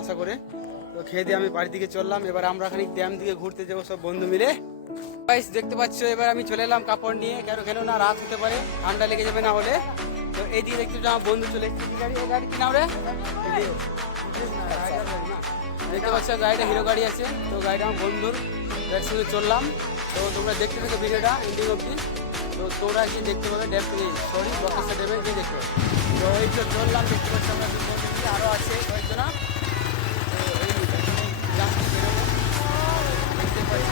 আশা করে। তো খেয়ে দিয়ে আমি বাড়ির দিকে চললাম। এবার আমরা খানিক ড্যাম দিকে ঘুরতে যাবো সব বন্ধু মিলে। গাইস দেখতে পাচ্ছ এবার আমি চলে এলাম কাপড় নিয়ে, কেন না রাত হতে পারে, ঠান্ডা লেগে যাবে না হলে। তো এইদিকে দেখতে পাচ্ছ আমার বন্ধু চলে এসেছে। এই গাড়ি কি নাম রে? দেখতে পাচ্ছ গাড়িটা হিরো গাড়ি আছে। তো গাড়িটা আমার বন্ধুর, একসঙ্গে চললাম। তো তোমরা দেখতে থাকো ভিডিওটা এন্ডিং অব্দি। তো তোমরা গিয়ে দেখতে পাবে ড্যাম, সরি বক্সা ড্যামে গিয়ে দেখতে পাবে। তো এই তো চললাম, দেখতে পাচ্ছি আমরা আরও আছে কয়েকজন। তো এই জাস্ট বেরোবো, দেখতে পাচ্ছি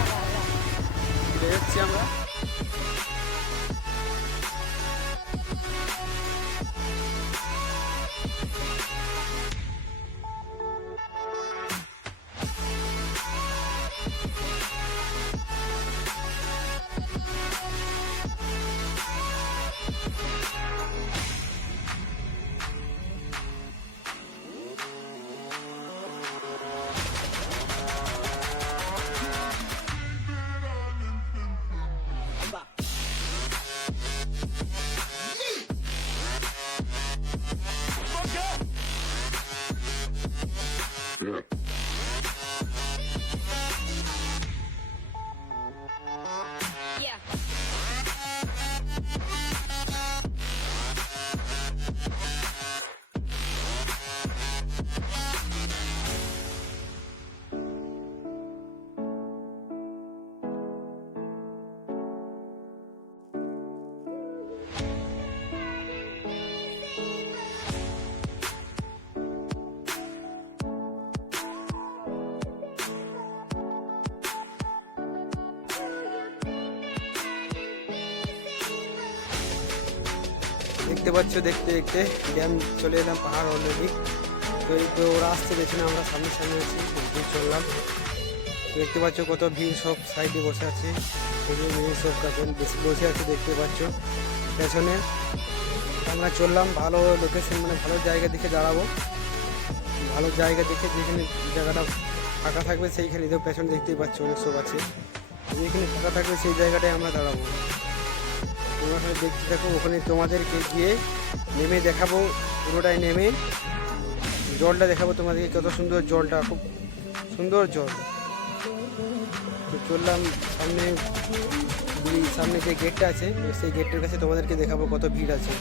বেরোচ্ছি আমরা। দেখতে পাচ্ছ দেখতে দেখতে ড্যাম চলে এলাম, পাহাড় অলরেডি। তো এই তো ওরা আসছে পেছনে, আমরা সামনে সামনে আছি, চললাম। দেখতে পাচ্ছ কত ভিড়, সব সাইডে বসে আছে, মেয়ে সব কাপড় বেশি বসে আছে দেখতে পাচ্ছ পেছনে। আমরা চললাম ভালো লোকেশন, মানে ভালো জায়গা দেখে দাঁড়াবো, ভালো জায়গা দেখে যেখানে জায়গাটা ফাঁকা থাকবে সেইখানে। তো পেছনে দেখতেই পাচ্ছ অনেক সব আছে, যেখানে ফাঁকা থাকবে সেই জায়গাটায় আমরা দাঁড়াবো। তোমরা দেখতে থাকো, ওখানে তোমাদেরকে গিয়ে নেমে দেখাবো, পুরোটাই নেমে জলটা দেখাবো তোমাদেরকে, কত সুন্দর জলটা, খুব সুন্দর জল। তো চললাম সামনে, সামনে যে গেটটা আছে সেই গেটটার কাছে তোমাদেরকে দেখাবো কত ভিড় আছে।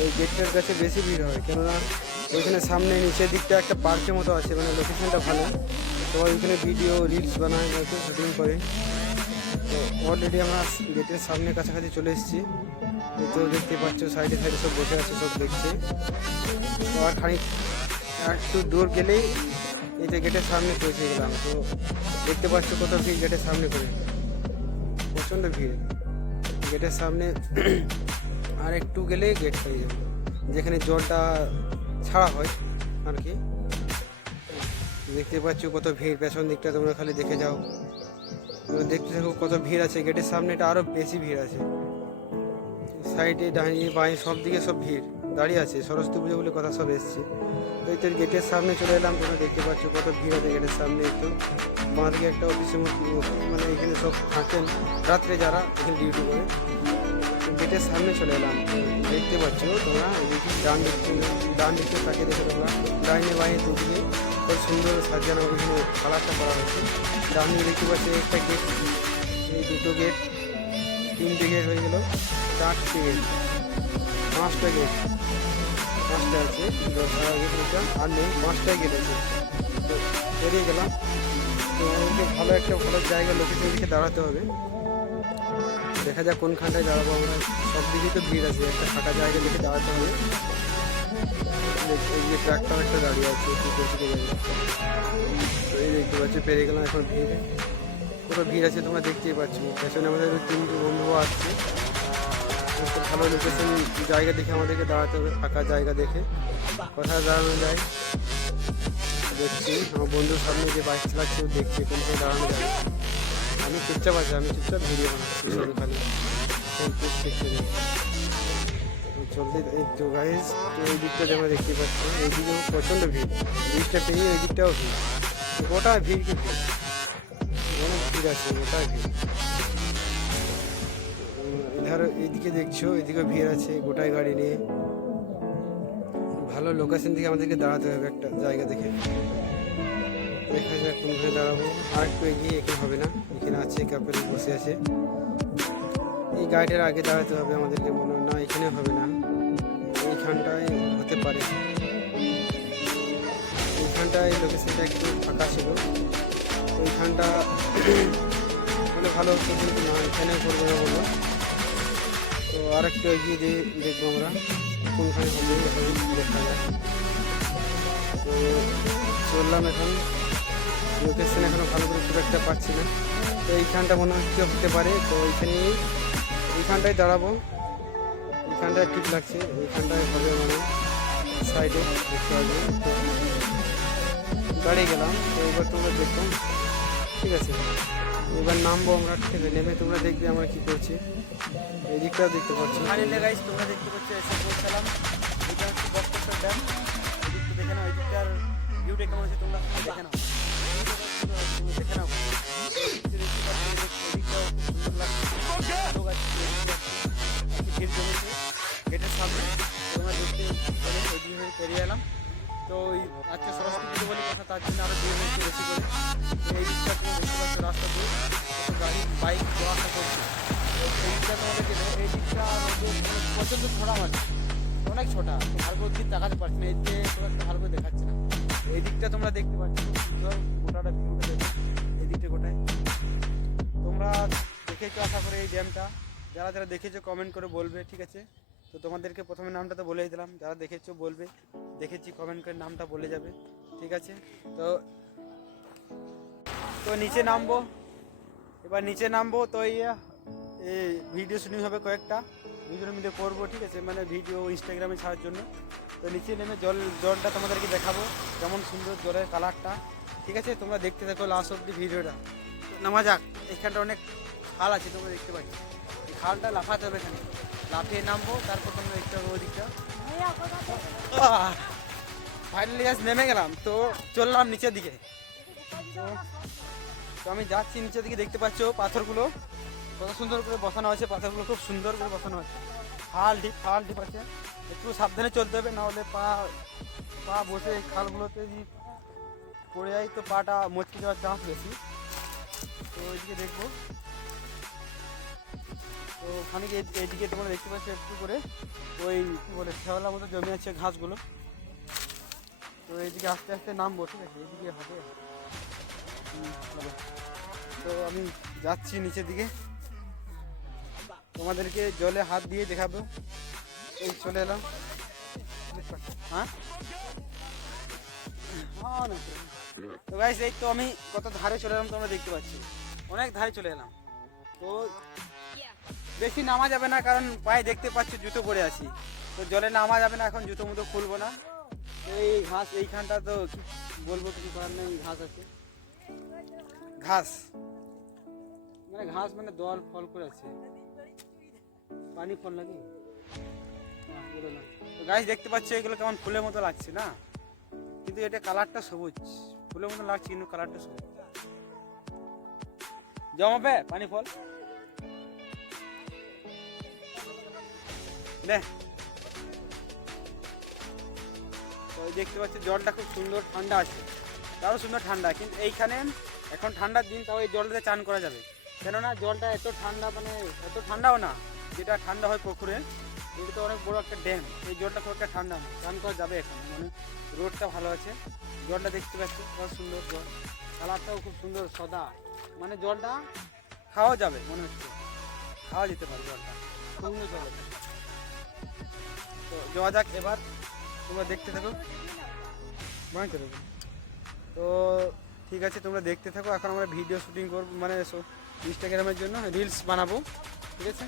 ওই গেটটার কাছে বেশি ভিড় হয়, কেননা ওইখানে সামনে নিচের দিকটা একটা পার্কের মতো আছে, মানে লোকেশনটা ভালো, সবাই ওইখানে ভিডিও রিলস বানায়, শুটিং করে। তো অলরেডি আমরা গেটের সামনে কাছাকাছি চলে এসেছি। তো দেখতে পাচ্ছ সাইডে সাইডে সব বসে আছে, সব দেখছে। তো আর খানিক একটু দূর গেলেই এই যে গেটের সামনে পৌঁছে গেলাম। তো দেখতে পাচ্ছ কত ভিড় গেটের সামনে করে, প্রচণ্ড ভিড় গেটের সামনে। আর একটু গেলেই গেট পেয়ে যাবে, যেখানে জলটা ছাড়া হয় আর কি। দেখতে পাচ্ছ কত ভিড়, পেছন দিকটা তোমরা খালি দেখে যাও, দেখতে থাকো কত ভিড় আছে। গেটের সামনেটা আরও বেশি ভিড় আছে, সাইডে ডাইনে বাঁয়ে সব দিকে সব ভিড় দাঁড়িয়ে আছে। সরস্বতী পুজো বলে কথা সব এসছে। তো এই তো গেটের সামনে চলে এলাম, তোমরা দেখতে পাচ্ছ কত ভিড় আছে গেটের সামনে। একটু বাঁ দিকে একটা অফিসের মানে এখানে সব থাকেন রাত্রে যারা এখানে ডিউটি করে। গেটের সামনে চলে এলাম, দেখতে পাচ্ছ তোমরা এদিকে ডান দিকটা তাকে দেখে তোমরা ডাইনে বাঁয়ে দুদিকে খুব সুন্দর সাজানো, এখানে কালারটা করা হয়েছে। ডান দিকে দেখতে পাচ্ছি একটা গেট, এই দুটো গেট, তিনটে গেট হয়ে গেল, চারটে গেট, পাঁচটা গেট, পাঁচটা আছে, গেটটা আর নেই, পাঁচটাই গেট আছে। তো বেরিয়ে গেলাম। তো ভালো একটা ভালো জায়গা লোকেশন দিকে দাঁড়াতে হবে, দেখা যাক কোনখানটায় দাঁড়াবো আমরা। সব দিকেই তো ভিড় আছে, একটা ফাঁকা জায়গা দেখে দাঁড়াতে হবে। এই যে ট্রাকটাও একটা দাঁড়িয়ে আছে, কী করছে যাবে। তো এই দেখতে পাচ্ছি পেরে গেলাম, এখন ভিড় পুরো ভিড় আছে, তোমরা দেখতেই পাচ্ছ। পেছনে আমাদের তিনটে বন্ধুও আসছে। ভালো লোকেশন জায়গা দেখে আমাদেরকে দাঁড়াতে হবে, ফাঁকা জায়গা দেখে কোথায় দাঁড়ানো যায়। দেখছি আমার বন্ধুর সামনে যে বাইক চালাচ্ছে দেখছি কোনখানে দাঁড়ানো যায়। আমি চুপচাপ আছি, আমি চুপচাপ ভিডিও বানাচ্ছি শুধু খালি চলতে। এই তো গাইজ, এই দিকটা তোমরা দেখতে পাচ্ছ, এই দিকেও প্রচণ্ড ভিড়, ব্রিজটা পেরিয়ে এই দিকটাও ভিড়, গোটা ভিড় কি ভিড়, অনেক ভিড় আছে, গোটা ভিড়। ধরো এইদিকে দেখছো, এদিকে ভিড় আছে, গোটায় গাড়ি নিয়ে। ভালো লোকেশন থেকে আমাদেরকে দাঁড়াতে হবে একটা জায়গা দেখে। দেখা যাক কোনখানে দাঁড়াবো। আর একটু এগিয়ে, এখানে হবে না, এখানে আছে কাপেল বসে আছে। এই গাড়িটার আগে দাঁড়াতে হবে আমাদেরকে, মনে হয় না এখানে হবে না, এইখানটায় হতে পারে। এইখানটায় লোকেশনটা একটু ফাঁকা ছিল, ওইখানটা হলে ভালো হতো, কিন্তু না এখানে করবো না বলবো। তো আর একটু এগিয়ে দিয়ে দেখবো আমরা কোনখানে হবে, এখন দেখা যায়। তো চললাম এখন, লোকেশন এখনো ভালো করে খুব একটা পাচ্ছি না। তো এইখানটা মনে হচ্ছে হতে পারে, তো এইখানটায় দাঁড়াবো, এইখানটায় ঠিক লাগছে, এইখানটায় হবে মানে সাইডে দেখতে হবে। তো দাঁড়িয়ে গেলাম, তো এবার তোমরা দেখো, ঠিক আছে। এবার নামবো আমরা, ঠিক আছে, নেমে তোমরা দেখবে আমরা কি করছি। এই দিকটাও দেখতে পাচ্ছি, ফাইনালি গাইস তোমরা দেখতে পাচ্ছ এসে পৌঁছালাম। এটা হচ্ছে বক্রেশ্বর ড্যাম। এদিকটা দেখে নাও, এদিকটার ভিউটা কেমন হচ্ছে তোমরা দেখে নাও, দেখে নাও। এদিকটাও সুন্দর লাগছে, লোক আছে, ভিড় জমেছে গেটের সামনে। তোমরা দেখতে পেলে এদিক হয়ে পেরিয়ে এলাম। তো ওই আজকে সরস্বতী পুজো বলে কথা, তার জন্য আরও 2 মিনিট বেশি করে। তো এই দিকটা তুমি দেখতে পাচ্ছ রাস্তা দিয়ে গাড়ি বাইক যাওয়া আসা করছে। এই দিকটা তোমাদের গেলে এই দিকটা প্রচণ্ড ছোটা মাছ, অনেক ছোটা, ভালো করে দিক তাকাতে পারছি না, এতে খুব একটা ভালো করে দেখাচ্ছে না। এই দিকটা তোমরা দেখতে পাচ্ছ সুন্দর গোটাটা ভিউটা দেখো, এই দিকটা গোটায় তোমরা দেখেছো আশা করে এই ড্যামটা। যারা যারা দেখেছো কমেন্ট করে বলবে, ঠিক আছে। তো তোমাদেরকে প্রথমে নামটা তো বলেই দিলাম, যারা দেখেছো বলবে, দেখেছি কমেন্ট করে নামটা বলে যাবে, ঠিক আছে। তো তো নিচে নামবো, এবার নিচে নামবো। তো এই ভিডিও শুটিং হবে কয়েকটা, দুজনে মিলে করবো, ঠিক আছে, মানে ভিডিও ইনস্টাগ্রামে ছাড়ার জন্য। তো নিচে নেমে জলটা তোমাদেরকে দেখাবো, কেমন সুন্দর জলের কালারটা, ঠিক আছে। তোমরা দেখতে থাকো লাস্ট অব্দি ভিডিওটা। নামা যাক, এখানটা অনেক খাল আছে তোমরা দেখতে পাচ্ছ, এই খালটা লাফাতে হবে, এখানে লাফিয়ে নামবো, তারপর তোমরা দেখতে হবে ওই দিকটা। ফাইনালি আজ নেমে গেলাম, তো চললাম নিচের দিকে। তো আমি যাচ্ছি নিচের দিকে, দেখতে পাচ্ছ পাথরগুলো কত সুন্দর করে বসানো আছে, পাথরগুলো খুব সুন্দর করে বসানো আছে, খাল ঢিপ আছে, একটু সাবধানে চলতে হবে, না হলে পা বসে এই খালগুলোতে যদি পড়ে যায় তো পাটা মচকে যাওয়ার চান্স বেশি। তো ওইদিকে দেখবো, তো ওখানে এইদিকে তোমরা দেখতে পাচ্ছ একটু করে ওই কী বলে শেওলা মতো জমে আছে ঘাসগুলো। তো এইদিকে আস্তে আস্তে নামবো, ঠিক আছে, এইদিকে হবে। তো আমি যাচ্ছি নিচের দিকে, তোমাদেরকে জলে হাত দিয়ে দেখাবো। এই চলে এলাম, হ্যাঁ তো গাইস এই তো আমি কত ধারে চলে এলাম, তোমরা দেখতে পাচ্ছি অনেক ধারে চলে এলাম। তো বেশি নামা যাবে না, কারণ পায়ে দেখতে পাচ্ছি জুতো পরে আছি, তো জলে নামা যাবে না এখন, জুতো মুতো খুলবো না। এই ঘাস এইখানটা তো কি বলবো, কিছু করার নেই, ঘাস আছে, ঘাস মানে দল ফল করে আছে, পানি ফল নাকি না। তো গাছ দেখতে পাচ্ছ এগুলো কেমন ফুলের মতো লাগছে না, কিন্তু এটা কালারটা সবুজ, ফুলের মতো লাগছে কিন্তু কালারটা সবুজ। জমাবে পানি ফল নে। তো দেখতে পাচ্ছি জলটা খুব সুন্দর ঠান্ডা আছে, তারও সুন্দর ঠান্ডা, কিন্তু এইখানে এখন ঠান্ডার দিন, তাও এই জলটাতে চান করা যাবে, কেননা জলটা এত ঠান্ডা, মানে এত ঠান্ডাও না, যেটা ঠান্ডা হয় পুকুরে, এটা তো অনেক বড় একটা ড্যাম, এই জলটা খুব একটা ঠান্ডা না, চান করা যাবে এখন, মানে রোডটা ভালো আছে, জলটা দেখতে পাচ্ছি খুব সুন্দর জল, কালারটাও খুব সুন্দর সাদা, মানে জলটা খাওয়া যাবে, মনে হচ্ছে খাওয়া যেতে পারে জলটা, সুন্দর জল। তো যাওয়া যাক এবার, তোমরা দেখতে থাকো, তো ঠিক আছে তোমরা দেখতে থাকো। এখন আমরা ভিডিও শুটিং করবো, মানে ইনস্টাগ্রামের জন্য রিলস বানাবো, ঠিক আছে।